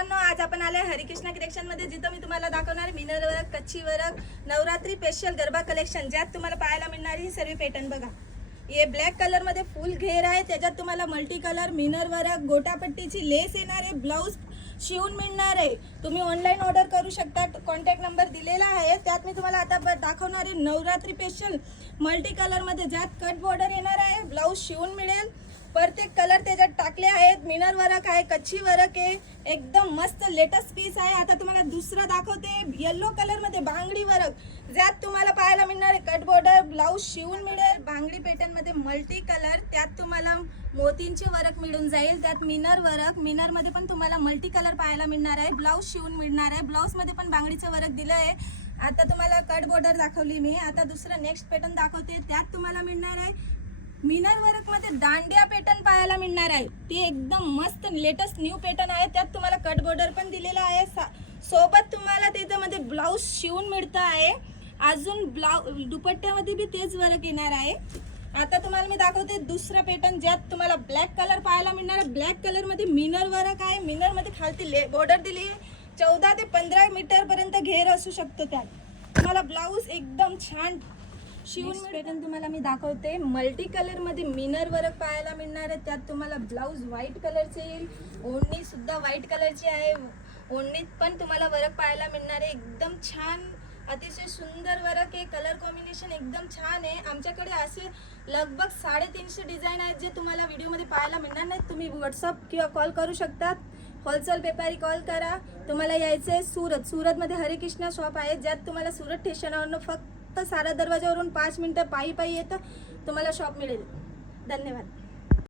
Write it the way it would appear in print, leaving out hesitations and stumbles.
मित्रांनो, आज आपण आले हरिकृष्णा कलेक्शन मध्ये, जिथं मी तुम्हाला दाखवणार मिनर वर्क, कच्ची work, Navratri special garba collection, ज्यात तुम्हाला पाहायला मिळणार ही सर्व पॅटर्न बघा। ये ब्लॅक कलर मध्ये फुल घेर आहे, त्याच्यात तुम्हाला मल्टी कलर मिनर वर्क, गोटापट्टीची लेस येणार आहे, ब्लाउज शिवून मिळणार आहे। तुम्ही ऑनलाइन ऑर्डर करू शकता, कॉन्टॅक्ट नंबर दिलेला आहे। त्यात मी तुम्हाला आता दाखवणार आहे नवरात्री स्पेशल मल्टी कलर मध्ये, ज्यात कट बॉर्डर येणार आहे, ब्लाउज शिवून मिळेल। प्रत्येक कलर त्याच्यात टाकले आहेत, मिनर वर्क आहे, कच्ची वर्क आहे, एकदम मस्त लेटेस्ट पीस आहे। आता तुम्हाला दुसरा दाखवते, येलो कलर मध्ये बांगडी वर्क, ज्यात तुम्हाला पाहायला मिळणार आहे कट बॉर्डर, ब्लाउज शिवून मिळेल। बांगडी पॅटर्न मध्ये मल्टी कलर, त्यात तुम्हाला मोतींचे वर्क मिळून जाईल। त्यात मिनर वर्क, मिनर मध्ये पण तुम्हाला मल्टी कलर पाहायला मिळणार आहे, ब्लाउज शिवून मिळणार आहे, ब्लाउज मध्ये पण बांगडीचं वर्क दिलं आहे। आता तुम्हाला कट बॉर्डर दाखवली मी, आता दुसरं नेक्स्ट पॅटर्न दाखवते, त्यात तुम्हाला मिळणार आहे मिनर वर्क मध्ये दांडिया पॅटर्न पाहायला मिळणार आहे। ते एकदम मस्त लेटेस्ट न्यू पॅटर्न आहे, त्यात तुम्हाला कट बॉर्डर पण दिलेला आहे, सोबत तुम्हाला त्याच्यामध्ये ब्लाउज शिवून मिळतं आहे। अजून दुपट्ट्यामध्ये बी तेच वर्क येणार आहे। आता तुम्हाला मी दाखवते दुसरा पॅटर्न, ज्यात तुम्हाला ब्लॅक कलर पाहायला मिळणार आहे। ब्लॅक कलर मध्ये मिनर वर्क आहे, मिनर मध्ये खालती बॉर्डर दिली, 14 ते 15 मीटर पर्यंत घेर असू शकतो। त्यात तुम्हाला ब्लाउज एकदम छान शिवून पॅटर्न तुम्हाला मी दाखवते, मल्टी कलर मध्ये मिनर वर्क पाहायला मिळणार आहे। त्यात तुम्हाला ब्लाउज व्हाईट कलरचे येईल, ओढणी सुद्धा व्हाईट कलरची आहे, ओढणीत पण तुम्हाला वर्क पाहायला मिळणार आहे। एकदम छान, अतिशय सुंदर वर्क आहे, कलर कॉम्बिनेशन एकदम छान आहे। आमच्याकडे असे लगभग 350 डिझाईन आहेत, जे तुम्हाला व्हिडिओमध्ये पाहायला मिळणार नाहीत। तुम्ही व्हॉट्सअप किंवा कॉल करू शकता, होलसेल व्यापारी कॉल करा। तुम्हाला यायचं आहे सुरतमध्ये हरिकृष्णा शॉप आहे, ज्यात तुम्हाला सुरत स्टेशनवरून फक्त सारा दरवाजावरून 5 मिनिटं पायी येतं तुम्हाला शॉप मिळेल। धन्यवाद।